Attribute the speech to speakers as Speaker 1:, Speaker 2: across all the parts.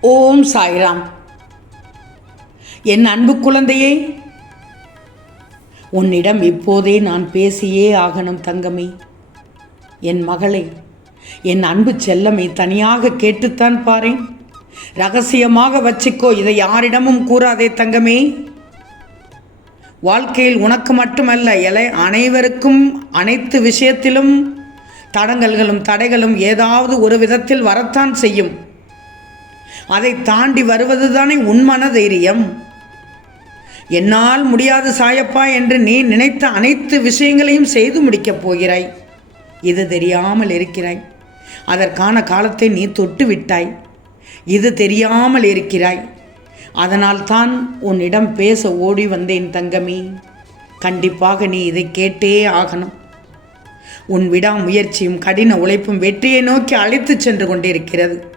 Speaker 1: ஓம் சாய்ராம். என் அன்பு குழந்தையே உன்னிடம் இப்போதே நான் பேசியே ஆகணும் தங்கமே. என் மகளை என் அன்பு செல்லமே தனியாக கேட்டுத்தான் பாரேன். ரகசியமாக வச்சுக்கோ இதை யாரிடமும் கூறாதே தங்கமே. வாழ்க்கையில் உனக்கு மட்டுமல்ல எலை அனைவருக்கும் அனைத்து விஷயத்திலும் தடங்கல்களும் தடைகளும் ஏதாவது ஒரு விதத்தில் வரத்தான் செய்யும். அதை தாண்டி வருவதுதானே உண்மன தைரியம் என்னால் முடியாது சாயப்பா என்று நீ நினைத்த அனைத்து விஷயங்களையும் செய்து முடிக்கப் போகிறாய். இது தெரியாமல் இருக்கிறாய். அதற்கான காலத்தை நீ தொட்டு விட்டாய். இது தெரியாமல் இருக்கிறாய். அதனால் தான் உன்னிடம் பேச ஓடி வந்தேன் தங்கமி. கண்டிப்பாக நீ இதை கேட்டே ஆகணும். உன் விடாமுயற்சியும் கடின உழைப்பும் வெற்றியை நோக்கி அழைத்துச் சென்று கொண்டிருக்கிறது.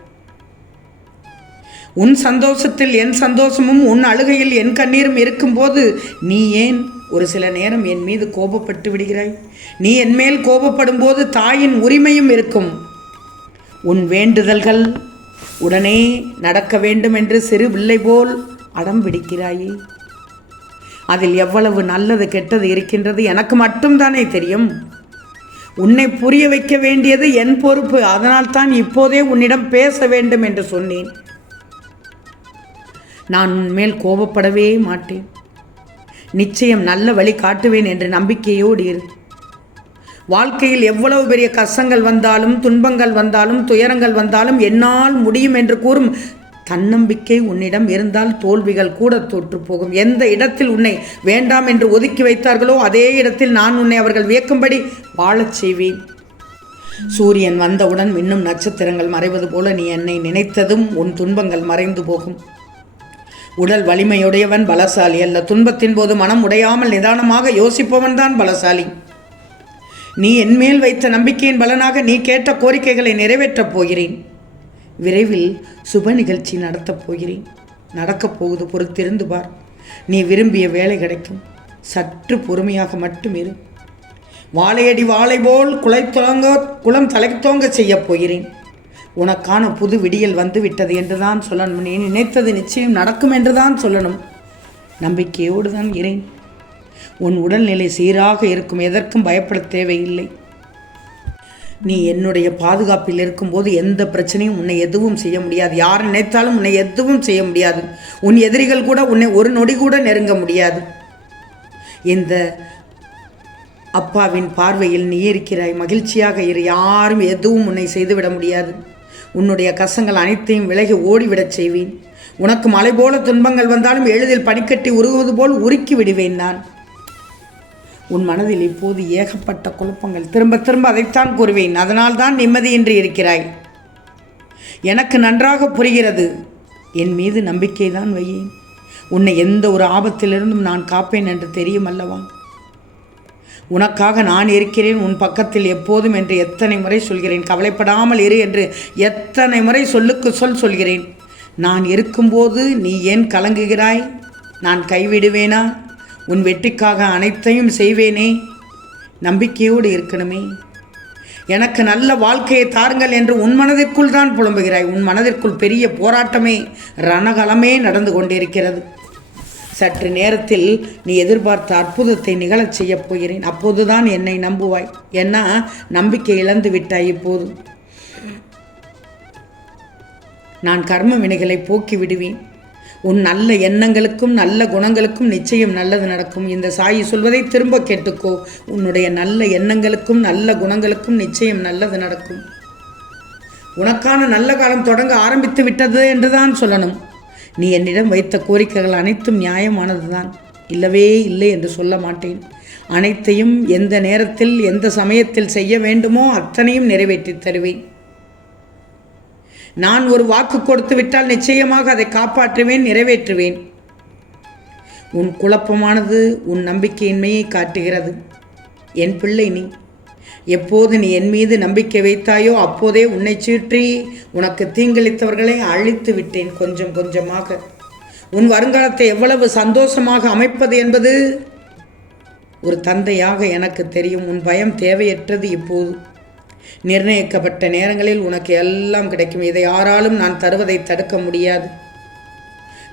Speaker 1: உன் சந்தோஷத்தில் என் சந்தோஷமும் உன் அழுகையில் என் கண்ணீரும் இருக்கும்போது நீ ஏன் ஒரு சில நேரம் என் மீது கோபப்பட்டு விடுகிறாய்? நீ என் மேல் கோபப்படும் போது தாயின் உரிமையும் இருக்கும். உன் வேண்டுதல்கள் உடனே நடக்க வேண்டும் என்று சிறு பிள்ளை போல் அடம் பிடிக்கிறாயே. அதில் எவ்வளவு நல்லது கெட்டது இருக்கின்றது எனக்கு மட்டும்தானே தெரியும். உன்னை புரிய வைக்க வேண்டியது என் பொறுப்பு. அதனால் தான் இப்போதே உன்னிடம் பேச வேண்டும் என்று சொன்னேன். நான் உன்மேல் கோபப்படவே மாட்டேன். நிச்சயம் நல்ல வழி காட்டுவேன் என்ற நம்பிக்கையோடு இரு. வாழ்க்கையில் எவ்வளவு பெரிய கஷ்டங்கள் வந்தாலும் துன்பங்கள் வந்தாலும் துயரங்கள் வந்தாலும் என்னால் முடியும் என்று கூறும் தன்னம்பிக்கை உன்னிடம் இருந்தால் தோல்விகள் கூட தோற்று போகும். எந்த இடத்தில் உன்னை வேண்டாம் என்று ஒதுக்கி வைத்தார்களோ அதே இடத்தில் நான் உன்னை அவர்கள் வியக்கும்படி வாழச் செய்வேன். சூரியன் வந்தவுடன் இன்னும் நட்சத்திரங்கள் மறைவது போல நீ என்னை நினைத்ததும் உன் துன்பங்கள் மறைந்து போகும். உடல் வலிமையுடையவன் பலசாலி அல்ல. துன்பத்தின் போது மனம் உடையாமல் நிதானமாக யோசிப்பவன் தான் பலசாலி. நீ என்மேல் வைத்த நம்பிக்கையின் பலனாக நீ கேட்ட கோரிக்கைகளை நிறைவேற்றப் போகிறேன். விரைவில் சுப நிகழ்ச்சி நடத்தப் போகிறேன். நடக்கப் போகுது பொறுத்திருந்து பார். நீ விரும்பிய வேலை கிடைக்கும். சற்று பொறுமையாக மட்டும் இரு. வாழையடி வாழை போல் குலைத்தோங்க குளம் தலைத்தோங்க செய்யப் போகிறேன். உனக்கான புது விடியல் வந்து விட்டது என்றுதான் சொல்லணும். நீ நினைத்தது நிச்சயம் நடக்கும் என்றுதான் சொல்லணும். நம்பிக்கையோடு தான் இரேன் உன் உடல்நிலை சீராக இருக்கும் எதற்கும் பயப்பட தேவையில்லை. நீ என்னுடைய பாதுகாப்பில் இருக்கும்போது எந்த பிரச்சனையும் உன்னை எதுவும் செய்ய முடியாது. யார் நினைத்தாலும் உன்னை எதுவும் செய்ய முடியாது. உன் எதிரிகள் கூட உன்னை ஒரு நொடி கூட நெருங்க முடியாது. இந்த அப்பாவின் பார்வையில் நீ இருக்கிறாய். மகிழ்ச்சியாக இரு. யாரும் எதுவும் உன்னை செய்துவிட முடியாது. உன்னுடைய கசங்கள் அனைத்தையும் விலகி ஓடிவிடச் செய்வேன். உனக்கு மலை போல துன்பங்கள் வந்தாலும் எளிதில் பனிக்கட்டி உருகுவது போல் உருக்கி விடுவேன் நான். உன் மனதில் இப்போது ஏகப்பட்ட குழப்பங்கள். திரும்ப திரும்ப அதைத்தான் கூறுவேன். அதனால் தான் நிம்மதியின்றி இருக்கிறாய். எனக்கு நன்றாக புரிகிறது. என் மீது நம்பிக்கை தான் வையேன். உன்னை எந்த ஒரு ஆபத்திலிருந்தும் நான் காப்பேன் என்று தெரியும் அல்லவா? உனக்காக நான் இருக்கிறேன் உன் பக்கத்தில் எப்போதும் என்று எத்தனை முறை சொல்கிறேன். கவலைப்படாமல் இரு என்று எத்தனை முறை சொல்லுக்கு சொல் சொல்கிறேன். நான் இருக்கும்போது நீ ஏன் கலங்குகிறாய்? நான் கைவிடுவேனா? உன் வெற்றிக்காக அனைத்தையும் செய்வேனே? நம்பிக்கையோடு இருக்கணுமே. எனக்கு நல்ல வாழ்க்கையை தாருங்கள் என்று உன் மனதிற்குள் தான் புலம்புகிறாய். உன் மனதிற்குள் பெரிய போராட்டமே ரணகலமே நடந்து கொண்டிருக்கிறது. சற்று நேரத்தில் நீ எதிர்பார்த்த அற்புதத்தை நிகழச் செய்யப் போகிறேன். அப்போதுதான் என்னை நம்புவாய். ஏன்னா நம்பிக்கை இழந்து விட்டாய் இப்போது. நான் கர்ம வினைகளை போக்கி விடுவேன். உன் நல்ல எண்ணங்களுக்கும் நல்ல குணங்களுக்கும் நிச்சயம் நல்லது நடக்கும். இந்த சாயி சொல்வதை திரும்ப கேட்டுக்கோ. உன்னுடைய நல்ல எண்ணங்களுக்கும் நல்ல குணங்களுக்கும் நிச்சயம் நல்லது நடக்கும். உனக்கான நல்ல காலம் தொடங்க ஆரம்பித்து விட்டது என்றுதான் சொல்லணும். நீ என்னிடம் வைத்த கோரிக்கைகள் அனைத்தும் நியாயமானதுதான். இல்லவே இல்லை என்று சொல்ல மாட்டேன். அனைத்தையும் எந்த நேரத்தில் எந்த சமயத்தில் செய்ய வேண்டுமோ அத்தனையும் நிறைவேற்றித் தருவேன். நான் ஒரு வாக்கு கொடுத்து விட்டால் நிச்சயமாக அதை காப்பாற்றுவேன் நிறைவேற்றுவேன். உன் குழப்பமானது உன் நம்பிக்கையின்மையை காட்டுகிறது. என் பிள்ளை நீ. எப்போது நீ என் மீது நம்பிக்கை வைத்தாயோ அப்போதே உன்னை சீற்றி உனக்கு தீங்கிழித்தவர்களை அழித்து விட்டேன் கொஞ்சம் கொஞ்சமாக. உன் வருங்காலத்தை எவ்வளவு சந்தோஷமாக அமைப்பது என்பது ஒரு தந்தையாக எனக்கு தெரியும். உன் பயம் தேவையற்றது இப்போது. நிர்ணயிக்கப்பட்ட நேரங்களில் உனக்கு எல்லாம் கிடைக்கும். இதை யாராலும் நான் தருவதை தடுக்க முடியாது.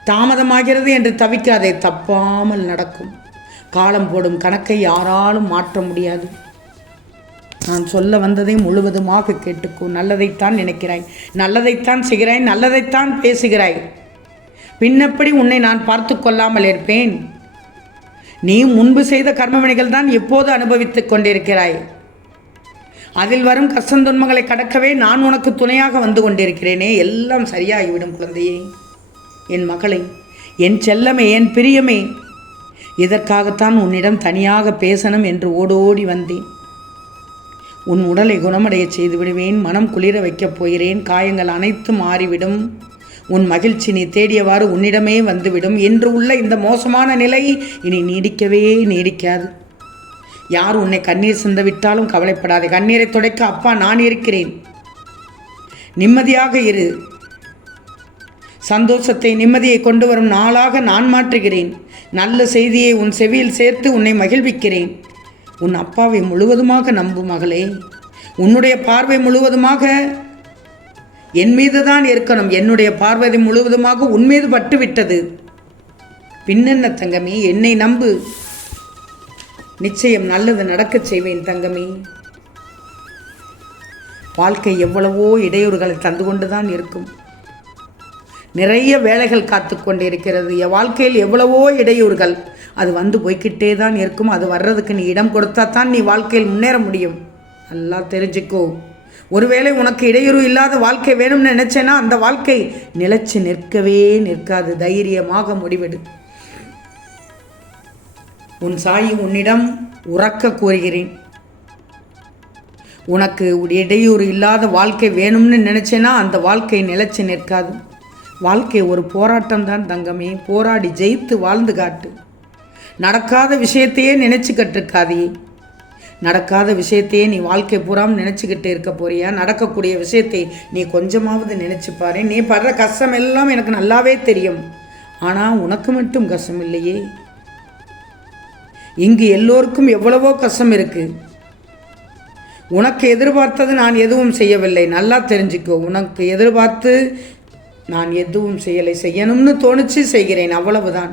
Speaker 1: தாமதமாகிறது என்று தவிக்காதே தப்பாமல் நடக்கும். காலம் போடும் கணக்கை யாராலும் மாற்ற முடியாது. நான் சொல்ல வந்ததை முழுவதுமாக கேட்டுக்கோ. நல்லதைத்தான் நினைக்கிறாய். நல்லதைத்தான் செய்கிறாய். நல்லதைத்தான் பேசுகிறாய். பின்னப்படி உன்னை நான் பார்த்து கொள்ளாமல் இருப்பேன். நீ முன்பு செய்த கர்மவினைகள் தான் எப்போது அனுபவித்துக் கொண்டிருக்கிறாய்? அதில் வரும் கஷ்டந்துன்பங்களை கடக்கவே நான் உனக்கு துணையாக வந்து கொண்டிருக்கிறேனே. எல்லாம் சரியாகிவிடும் குழந்தையே. என் மகளை என் செல்லமே என் பிரியமே இதற்காகத்தான் உன்னிடம் தனியாக பேசணும் என்று ஓடோடி வந்தேன். உன் உடலை குணமடைய செய்து விடுவேன் மனம் குளிர வைக்கப் போகிறேன் காயங்கள் அனைத்தும் மாறிவிடும். உன் மகிழ்ச்சி நீ தேடியவாறு உன்னிடமே வந்துவிடும் என்று உள்ள இந்த மோசமான நிலை இனி நீடிக்கவே நீடிக்காது. யார் உன்னை கண்ணீர் சிந்த விட்டாலும் கவலைப்படாதே. கண்ணீரை துடைக்க அப்பா நான் இருக்கிறேன். நிம்மதியாக இரு. சந்தோஷத்தை நிம்மதியை கொண்டு வரும் நாளாக நான் மாற்றுகிறேன். நல்ல செய்தியை உன் செவியில் சேர்த்து உன்னை மகிழ்விக்கிறேன். உன் அப்பாவை முழுவதுமாக நம்பு மகளே. உன்னுடைய பார்வை முழுவதுமாக என் மீது தான் இருக்கணும். என்னுடைய பார்வை முழுவதுமாக உன் மீது பட்டுவிட்டது. பின்னென்ன தங்கமே என்னை நம்பு. நிச்சயம் நல்லது நடக்கச் செய்வேன் தங்கமே. வாழ்க்கை எவ்வளவோ இடையூறுகளை தந்து கொண்டுதான் இருக்கும். நிறைய வேலைகள் காத்து கொண்டிருக்கிறது. என் வாழ்க்கையில் எவ்வளவோ இடையூறுகள். அது வந்து போய்க்கிட்டே தான் இருக்கும். அது வர்றதுக்கு நீ இடம் கொடுத்தா தான் நீ வாழ்க்கையில் முன்னேற முடியும். நல்லா தெரிஞ்சுக்கோ. ஒருவேளை உனக்கு இடையூறு இல்லாத வாழ்க்கை வேணும்னு நினச்சேன்னா அந்த வாழ்க்கை நிலைச்சு நிற்கவே நிற்காது. தைரியமாக முடிவெடு. உன் சாயி உன்னிடம் உறக்க கூறுகிறேன். உனக்கு இடையூறு இல்லாத வாழ்க்கை வேணும்னு நினச்சேன்னா அந்த வாழ்க்கை நிலைச்சு நிற்காது. வாழ்க்கை ஒரு போராட்டம் தான் தங்கமே. போராடி ஜெயித்து வாழ்ந்து காட்டு. நடக்காத விஷயத்தையே நினச்சிக்கிட்டு இருக்காதே நடக்காத விஷயத்தையே நீ வாழ்க்கை பூராம் நினச்சிக்கிட்டு இருக்க போறியா? நடக்கக்கூடிய விஷயத்தை நீ கொஞ்சமாவது நினச்சி பாரு. நீ படுற கஷ்டம் எல்லாம் எனக்கு நல்லாவே தெரியும். ஆனால் உனக்கு மட்டும் கஷ்டம் இல்லையே. இங்கு எல்லோருக்கும் எவ்வளவோ கஷ்டம் இருக்குது உனக்கு எதிர்பார்த்தது நான் எதுவும் செய்யவில்லை. நல்லா தெரிஞ்சுக்கோ. உனக்கு எதிர்பார்த்து நான் எதுவும் செய்யலை செய்யணும்னு தோணுச்சு செய்கிறேன் அவ்வளவுதான்.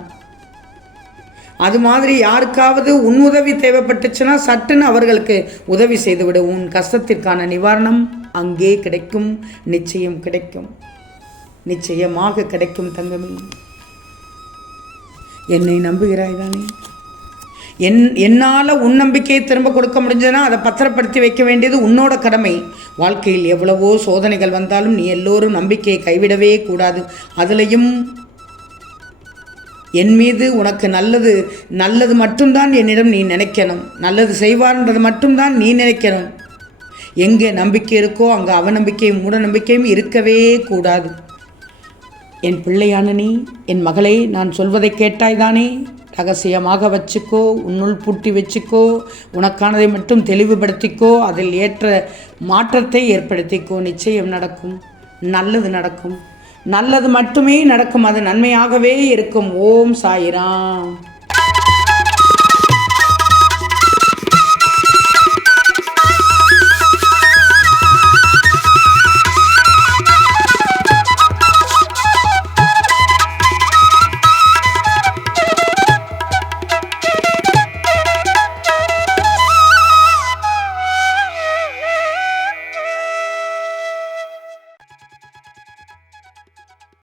Speaker 1: அது மாதிரி யாருக்காவது உன் உதவி தேவைப்பட்டுச்சுன்னா சட்டுன்னு அவர்களுக்கு உதவி செய்துவிடு. உன் கஷ்டத்திற்கான நிவாரணம் அங்கே கிடைக்கும் நிச்சயம் கிடைக்கும். நிச்சயமாக கிடைக்கும் தங்கமே என்னை நம்புகிறாய் தானே? என் என்னால் உன் நம்பிக்கையை திரும்ப கொடுக்க முடிஞ்சதுன்னா அதை பத்திரப்படுத்தி வைக்க வேண்டியது உன்னோட கடமை. வாழ்க்கையில் எவ்வளவோ சோதனைகள் வந்தாலும் நீ எல்லோரும் நம்பிக்கையை கைவிடவே கூடாது. அதுலேயும் என் மீது உனக்கு நல்லது நல்லது மட்டும்தான் என்னிடம் நீ நினைக்கணும். நல்லது செய்வார்ன்றது மட்டும்தான் நீ நினைக்கணும். எங்கே நம்பிக்கை இருக்கோ அங்கே அவநம்பிக்கையும் மூட நம்பிக்கையும் இருக்கவே கூடாது. என் பிள்ளையான நீ என் மகளே நான் சொல்வதை கேட்டாய்தானே ரகசியமாக வச்சுக்கோ உன்னுள் பூட்டி வச்சுக்கோ உனக்கானதை மட்டும் தெளிவுபடுத்திக்கோ அதில் ஏற்ற மாற்றத்தை ஏற்படுத்திக்கோ. நிச்சயம் நடக்கும். நல்லது நடக்கும். நல்லது மட்டுமே நடக்கும். அது நன்மையாகவே இருக்கும். ஓம் சாயிராம்.